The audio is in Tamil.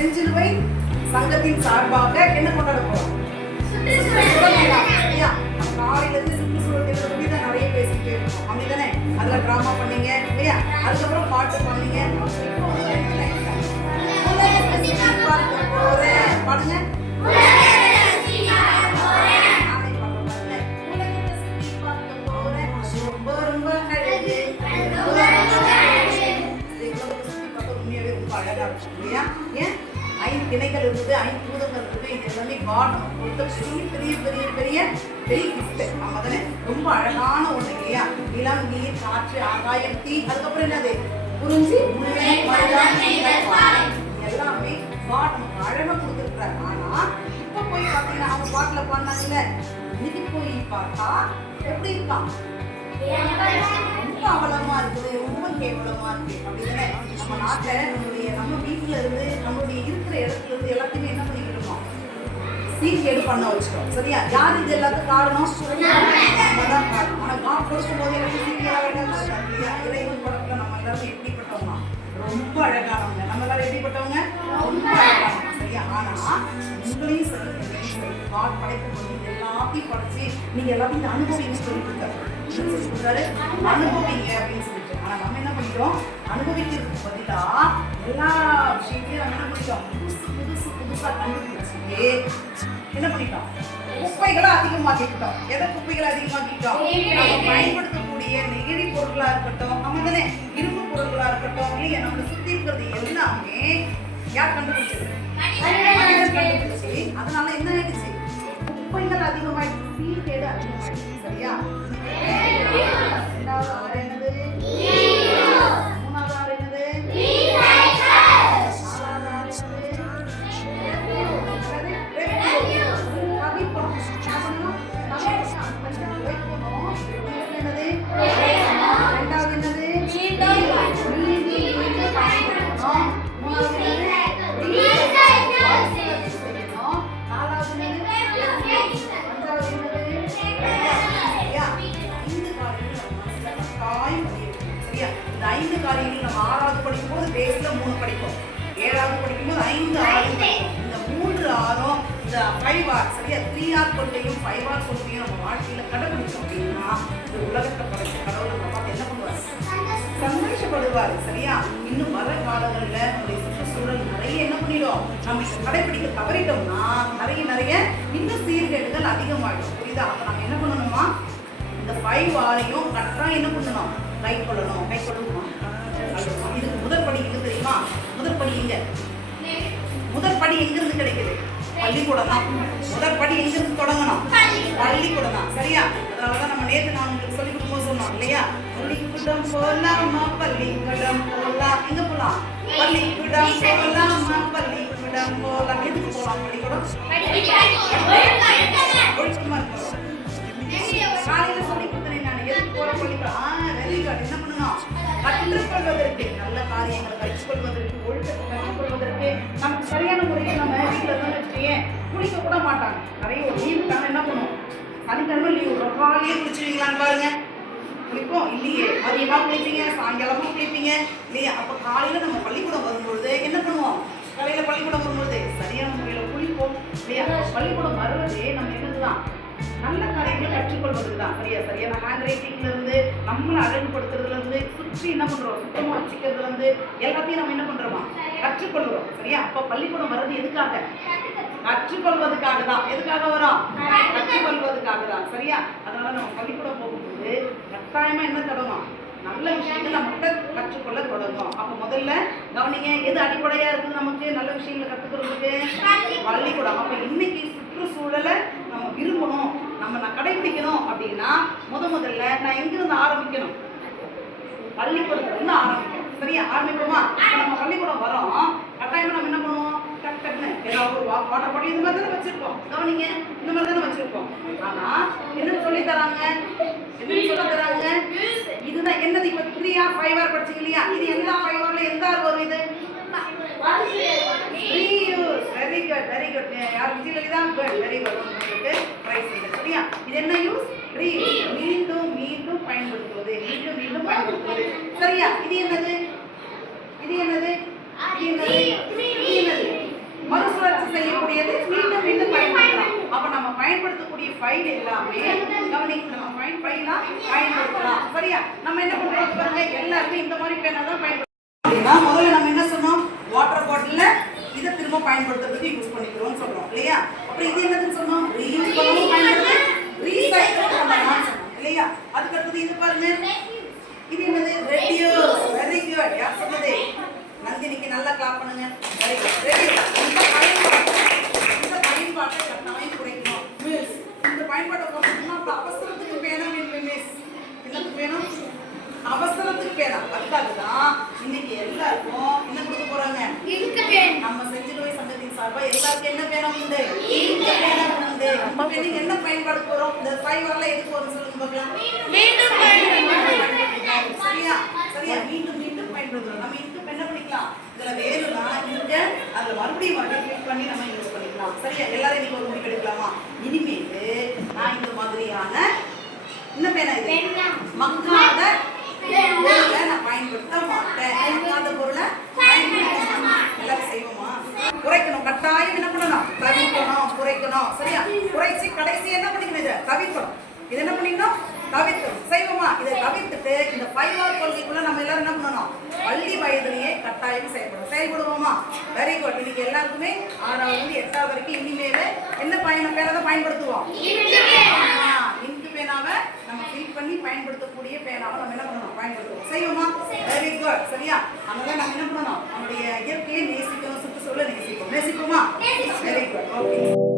செஞ்சிலுவை சங்கத்தின் சார்பாக என்ன கொண்டாட போறோம்? காலையில இருந்து சுற்றுச்சூழல் தினத்தை பத்தி தான் நிறைய பேசிட்டு இருக்கோம். அப்படிதானே? அதுல டிராமா பண்ணீங்க இல்லையா? அதுக்கப்புறம் பாட்டு பண்ணீங்க. பாடுங்க. ஏன் 5 திணைகள் இருக்குது, 5 பூதங்கள் இருக்குது. இது எல்லாமே காட் நமக்கு கொடுத்த பெரிய பெரிய பெரிய பெரிய கிஃப்ட். நம்ம தானே ரொம்ப அழகான ஒண்ணு இல்லையா? நிலம், நீர், காற்று, ஆகாயம், தீ, அதுக்கப்புறம் என்னது குறிஞ்சி, முல்லை, மருதாணி, எல்லாமே காட் நமக்கு அழகா கொடுத்துருக்காரு. ஆனா இப்ப போய் பாத்தீங்கன்னா அவங்க பாட்டுல பாடினாங்கல்ல, இன்னைக்கு போய் பார்த்தா எப்படி இருக்கான்? ரொம்ப அவலமா இருக்குது, ரொம்ப கேவலமா இருக்கு. அப்படிதானே? நம்ம நாட்டுல நம்ம வீட்டுல இருந்து நம்மளுடைய இருக்கிற இடத்துல இருந்து எல்லாத்தையுமே என்ன பண்ணிக்கிட்டோம்? சீர்கேடு பண்ண வச்சிட்டோம். சரியா? யார் இது எல்லாத்துக்கும் காரணம்? ஆனா காட் கொடுக்கும் போது எனக்கு சீர்கேடா இறைவன் படத்துல நம்ம எல்லாரும் எப்படிப்பட்டவங்க? ரொம்ப அழகானவங்க. நம்ம எல்லாரும் எப்படிப்பட்டவங்க? ரொம்ப அழகானவங்க. சரியா? ஆனா உங்களையும் சரி காட் படைக்கும் போது எல்லாத்தையும் படைச்சு நீங்க எல்லாத்தையும் அனுபவிங்க சொல்லிட்டு அனுபவிங்க அப்படின்னு சொல்லிட்டு. ஆனா நம்ம என்ன பண்ணிட்டோம்? அனுபவிக்கிறதுக்கு பதிலா எல்லா விஷயத்தையும் நம்ம என்ன பண்ணிட்டோம்? புதுசா கண்டுபிடிச்சு என்ன பண்ணிட்டோம்? குப்பைகளை அதிகமாக்கிட்டோம். எதை குப்பைகளை அதிகமாக்கிட்டோம்? நம்ம பயன்படுத்தக்கூடிய நெகிழி பொருட்களா இருக்கட்டும், நம்ம தானே இரும்பு பொருட்களா இருக்கட்டும், இல்லையா நம்மளை சுத்தி இருக்கிறது எல்லாமே யார் கண்டுபிடிச்சது? கண்டுபிடிச்சு. அதனால என்ன ஆயிடுச்சு? குப்பைகள் அதிகமாயிடுச்சு, சீர்கேடு அதிகமாயிடுச்சு. சரியா? ரெண்டாவது ஆறு என்னது? மூணாவது ஆறு என்னது? நாலாவது ஆறு என்னது? ரெண்டாவது என்னது? ஐந்து காரியங்கள் நம்ம 6வது படிக்கும் போது பேஸ்ல 3 படிப்போம், 7வது படிக்கும் போது 5, 6 படிப்போம். இந்த 3, 6 இந்த 5R சரியா 3R கொள்கையும் 5R கொள்கையும் நம்ம வாழ்க்கையில கடைபிடிச்சோம் அப்படின்னா இந்த உலகத்தை படைச்ச கடவுளை நம்ம பார்த்து என்ன பண்ணுவார்? சந்தோஷப்படுவார். சரியா? இன்னும் வர காலங்களில் நம்முடைய சுற்றுச்சூழல் நிறைய என்ன பண்ணிடும்? நம்ம கடைபிடிக்க தவறிட்டோம்னா நிறைய இன்னும் சீர்கேடுகள் அதிகமாகிடும். புரியுதா? அப்ப நம்ம என்ன பண்ணணுமா? இந்த 5Rஐயும் கரெக்டாக என்ன பண்ணணும்? கை கொள்ளணுமா? இதுக்கு முதல் படி எங்க தெரியுமா? முதல் படி எங்க? முதல் படி எங்கிருந்து கிடைக்குது? பள்ளிக்கூடம் தான். முதல் படி எங்கிருந்து தொடங்கணும்? பள்ளிக்கூடம் தான். சரியா? அதனாலதான் நம்ம நேற்று நான் உங்களுக்கு சொல்லி கொடுக்கும்போது சொன்னோம் இல்லையா? பள்ளிக்கூடம் போலாமா, பள்ளிக்கூடம் போலாம். எங்க போலாம்? பள்ளிக்கூடம் போலாமா, பள்ளிக்கூடம் போலாம். எதுக்கு போலாம்? பள்ளிக்கூடம் ஒழுக்கமா இருக்கணும். காலையில சொல்லி கொடுத்தேன் நான். எதுக்கு போற? பள்ளிக்கூடம். Very good. என்ன பண்ணணும்? கற்றுக்கொள்வதற்கு, நல்ல காரியங்களை கற்றுக்கொள்வதற்கு, ஒழுக்கத்தை கற்றுக்கொள்வதற்கு. நமக்கு சரியான முறையில் நம்ம வீட்டில் இருந்தாலும் வச்சுக்கேன் குளிக்க கூட மாட்டாங்க. நிறைய ஒரு லீவுக்கான என்ன பண்ணுவோம்? சனிக்கிழமை லீவு காலையே குளிச்சுவீங்களான்னு பாருங்க. குளிப்போம் இல்லையே? மதியமாக குளிப்பீங்க, சாயங்காலமாக குளிப்பீங்க இல்லையா? அப்போ காலையில் நம்ம பள்ளிக்கூடம் வரும்பொழுது என்ன பண்ணுவோம்? காலையில் பள்ளிக்கூடம் வரும்பொழுது சரியான முறையில் குளிப்போம் இல்லையா? பள்ளிக்கூடம் வருவதே நம்ம என்னதுதான்? நல்ல காரியங்களை கற்றுக்கொள்வதுக்கு தான். சரியான ஹேண்ட் ரைட்டிங்ல இருந்து நம்மளை அழகுபடுத்துறதுல இருந்து சுற்றி என்ன பண்றோம்? சுத்தமா வச்சுக்கிறதுல இருந்து எல்லாத்தையும் நம்ம என்ன பண்றோமா? கற்றுக்கொள்கிறோம். சரியா? அப்ப பள்ளிக்கூடம் வர்றது எதுக்காக? கற்றுக்கொள்வதற்காக தான். எதுக்காக வரோம்? கற்றுக்கொள்வதற்காக தான். சரியா? அதனால நம்ம பள்ளிக்கூடம் போகும்போது கட்டாயமா என்ன தொடங்கும்? நல்ல விஷயங்கள் நம்மகிட்ட கற்றுக்கொள்ள தொடங்கும். அப்ப முதல்ல கவனிங்க, எது அடிப்படையா இருக்குது நமக்கு நல்ல விஷயங்களை கற்றுக்கிறதுக்கு? பள்ளிக்கூடம். அப்ப இன்னைக்கு சுற்றுச்சூழலை நம்ம விரும்பணும், நம்ம கடைபிடிக்கணும் அப்படின்னா முதல்ல நான் எங்கிருந்து ஆரம்பிக்கணும்? பள்ளிக்கூடத்துல இருந்து ஆரம்பிக்கணும். சரியா? ஆரம்பிப்போமா? நம்ம பள்ளிக்கூடம் வரோம், கட்டாயமா நம்ம என்ன பண்ணுவோம்? டக்குன்னு ஏதாவது ஒரு வாட்டர் பாட்டில் இந்த மாதிரி தானே வச்சிருக்கோம். கவனிங்க, இந்த மாதிரி தானே வச்சிருக்கோம். ஆனா என்ன சொல்லி தராங்க? என்ன சொல்லி தராங்க? இதுதான் என்னது? இப்ப 3R 5R படிச்சீங்க இல்லையா? இது எந்த 5Rல எந்த R வரும்? இது reuse. Very good. யார் விஜயலலிதா? Good, very good. உங்களுக்கு பிரைஸ் இருக்கு. சரியா? இது என்ன யூஸ்? reuse. மீண்டும் பயன்படுத்துவது. மீண்டும் பயன்படுத்துவது. சரியா? இது என்னது? பயன்படுத்தக்கூடிய ஃபைல் எல்லாமே கவனிக்கணும். நம்ம ஃபைலா பயன்படுத்தலாம். சரியா? நம்ம என்ன பண்றோம் பாருங்க, எல்லாருமே இந்த மாதிரி பேனா தான் பயன்படுத்தலாம். முதல்ல நம்ம என்ன சொன்னோம், வாட்டர் பாட்டில்ல இதை திரும்ப பயன்படுத்துறதுக்கு யூஸ் பண்ணிக்கிறோம்னு சொல்றோம் இல்லையா? அப்புறம் இது என்னதுன்னு சொன்னோம், ரீயூஸ் பண்ணவும் பயன்படுத்து, ரீசைக்கிள் பண்ணலாம் சொன்னோம் இல்லையா? அதுக்கு அடுத்தது இது பாருங்க, இது என்னது, ரெடியூஸ். Very good. யார் சொன்னது? நந்தினிக்கு நல்லா கிளாப் பண்ணுங்க. Very good. ரெடியூஸ். இந்த பயன்பாட்டை கட்டாயம் குறைக்கணும். மிஸ் இந்த பயன்பாட்டை குறைக்கணும்னா அப்ப அவசரத்துக்கு பேனா வேணும் மிஸ். என்னத்துக்கு வேணும்? அவசரத்துக்கு பேனா. அதுக்காக தான் இன்னைக்கு எல்லாருக்கும் என்ன கொடுக்க போறாங்க, இங்க் பேன். நம்ம செஞ்சிலுவை சங்கத்தின் சார்பா எல்லாருக்கும் என்ன பேனா உண்டு, இங்க் பேனா உண்டு. இந்த பேனுக்கு என்ன பயன்பாடு போறோம், இந்த 5 வரல எதுக்கு வரும் சொல்லுங்க பார்க்கலாம். மீண்டும் பயன்படுத்தலாம். சரியா? சரியா? மீண்டும் மீண்டும் பயன்படுத்தலாம். நம்ம இங்க் என்ன பண்ணிக்கலாம், இதுல வேணும்னா இங்க அதுல மறுபடியும் கிளிக் பண்ணி நம்ம யூஸ் பண்ணிக்கலாம். சரியா? எல்லாரும் இன்னைக்கு ஒரு முடிவு எடுக்கலாமா, இனிமேல் நான் இந்த மாதிரியான என்ன பேனா, இது மக்காத பொருளை நான் பயன்படுத்த மாட்டேன். மக்காத பொருளை பயன்படுத்த மாட்டேன். எல்லாரும் செய்வோமா? குறைக்கணும். கட்டாயம் என்ன பண்ணணும், தவிர்க்கணும், குறைக்கணும். சரியா? குறைச்சி கடைசி என்ன பண்ணிக்கணும், இதை தவிர்க்கணும். இது என்ன பண்ணிக்கணும், தவிர்க்கணும். செய்வோமா? இதை தவிர்த்துட்டு இந்த 5R கொள்கைக்குள்ள நம்ம எல்லாரும் என்ன பண்ணணும், பள்ளி வயதிலேயே கட்டாயம் செயல்படுவோமா? Very good. இன்னைக்கு எல்லாருக்குமே 6வது இருந்து 8வது வரைக்கும் இனிமேல் என்ன பேனா தான் பயன்படுத்துவோம், இங்க் பேனாவை நம்ம ஃபில் பண்ணி பயன்படுத்தக்கூடிய பேனாவை நம்ம என்ன பண்ணணும், பயன்படுத்துவோம். செய்வோமா? Very good. சரியா? அதனால நம்ம என்ன பண்ணணும், நம்மளுடைய இயற்கையை நேசிக்கணும், சுற்றுச்சூழலை நேசிப்போமா? Very good. ஓகே.